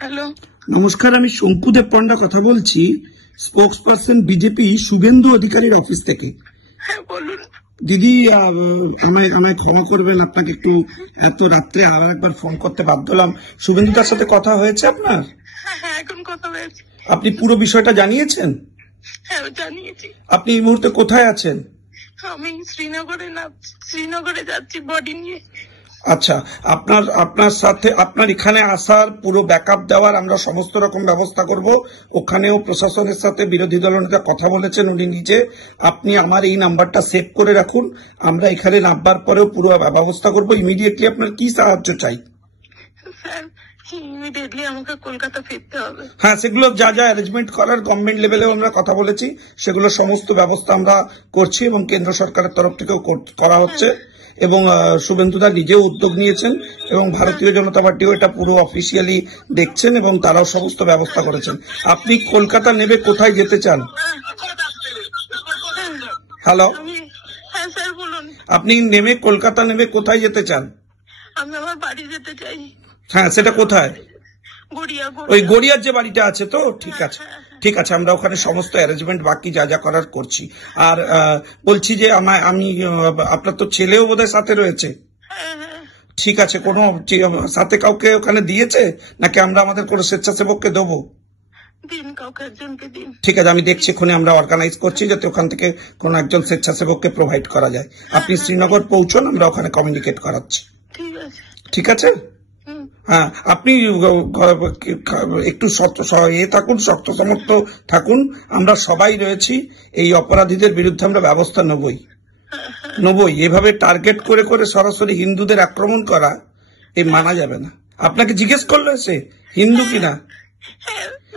Hello, নমস্কার, আমি শঙ্কুদেব পণ্ডা কথা বলছি, স্পোক্স পার্সন বিজেপি শুভেন্দু অধিকারীর অফিস থেকে। হ্যাঁ বলুন। দিদি, আমায় ক্ষমা করবেন, আপনাকে একটু এত রাত্রে আর একবার ফোন করতে বাধ্য হলাম। শুভেন্দু তার সাথে কথা হয়েছে আপনার? হ্যাঁ, এখন কথা হয়েছে। আপনি পুরো বিষয়টা জানিয়েছেন? হ্যাঁ জানিয়েছি। আপনি এই মুহূর্তে কোথায় আছেন? আমি শ্রীনগরে যাচ্ছি বডি নিয়ে। আচ্ছা, আপনার সাথে আপনার এখানে আসার পুরো ব্যাকআপ দেওয়ার আমরা সমস্ত রকম ব্যবস্থা করব। ওখানেও প্রশাসনের সাথে বিরোধী দলনেতা কথা বলেছেন উনি নিজে। আপনি আমার এই নাম্বারটা সেভ করে রাখুন, আমরা এখানে নামবার পরেও পুরো ব্যবস্থা করব। ইমিডিয়েটলি আপনার কি সাহায্য চাই? স্যার, ইমিডিয়েটলি আমাকে কলকাতা ফিরতে হবে। হ্যাঁ, সেগুলো যা যা অ্যারেঞ্জমেন্ট করার গভর্নমেন্ট লেভেলেও আমরা কথা বলেছি, সেগুলো সমস্ত ব্যবস্থা আমরা করছি এবং কেন্দ্র সরকারের তরফ থেকেও করা হচ্ছে। এবং শুভেন্দুদা নিজেও উদ্যোগ নিয়েছেন এবং ভারতীয় জনতা পার্টিও এটা পুরো অফিসিয়ালি দেখছেন এবং তারাও সমস্ত ব্যবস্থা করেছেন। আপনি কলকাতা নেমে কোথায় যেতে চান? হ্যালো, হ্যাঁ স্যার বলুন। আপনি নেমে কলকাতা নেমে কোথায় যেতে চান? আমি আমার বাড়ি যেতে চাই। হ্যাঁ, সেটা কোথায়? গড়িয়া। ওই গড়িয়ার যে বাড়িটা আছে তো? ঠিক আছে, ঠিক আছে, আমরা ওখানে সমস্ত অ্যারেঞ্জমেন্ট বাকি যা যা করার করছি। আর বলছি যে আমি আপনার তো ছেলেও বোধহয় সাথে রয়েছে। ঠিক আছে, কোনো সাথে কাউকে ওখানে দিয়েছে নাকি আমরা আমাদের কোনো স্বেচ্ছাসেবককে দেবো? ঠিক আছে, আমি দেখছি, এখানে আমরা অর্গানাইজ করছি যাতে ওখান থেকে কোনো একজন স্বেচ্ছাসেবককে প্রোভাইড করা যায়। আপনি শ্রীনগর পৌঁছন, আমরা ওখানে কমিউনিকেট করাচ্ছি। ঠিক আছে? হ্যাঁ, আপনি একটু থাকুন, শক্ত সমর্থ থাকুন। আমরা সবাই রয়েছি, এই অপরাধীদের বিরুদ্ধে আমরা ব্যবস্থা নেবই। এভাবে টার্গেট করে করে সরাসরি হিন্দুদের আক্রমণ করা এই মানা যাবে না। আপনাকে জিজ্ঞেস করলো সে হিন্দু কিনা?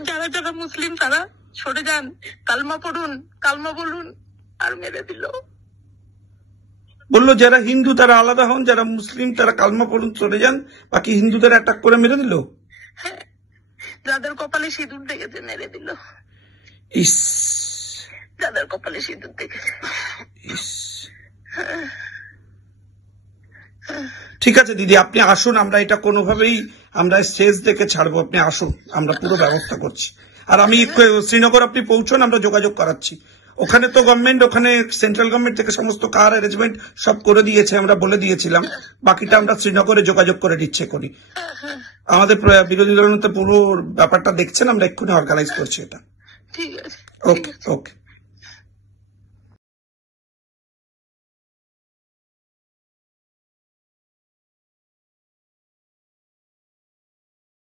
যারা যারা মুসলিম তারা সরে যান, কালমা পড়ুন, কালমা বলুন, আর মেরে দিল। বললো যারা হিন্দু তারা আলাদা হন, যারা মুসলিম তারা কালমা পড়ুন, সরে যান, বাকি হিন্দুদের অ্যাটাক করে মেরে দিল। যাদের কপালে সিঁদুর দেখেছে মেরে দিল। ইস, যাদের কপালে সিঁদুর দেখেছে। ঠিক আছে দিদি, আপনি আসুন, আমরা এটা কোনোভাবেই আমরা শেষ দেখে ছাড়বো। আপনি আসুন, আমরা পুরো ব্যবস্থা করছি। আর আমি শ্রীনগর আপনি পৌঁছন, আমরা যোগাযোগ করাচ্ছি। ওখানে তো গভর্নমেন্ট, ওখানে সেন্ট্রাল গভর্নমেন্ট থেকে সমস্ত কার অ্যারেঞ্জমেন্ট সব করে দিয়েছে, আমরা বলে দিয়েছিলাম। বাকিটা আমরা শ্রীনগরে যোগাযোগ করে দিচ্ছে করি। আমাদের বিরোধী দলনেতা পুরো ব্যাপারটা দেখছেন, আমরা এক্ষুনি অর্গানাইজ করছি এটা। ঠিক আছে, ওকে ওকে।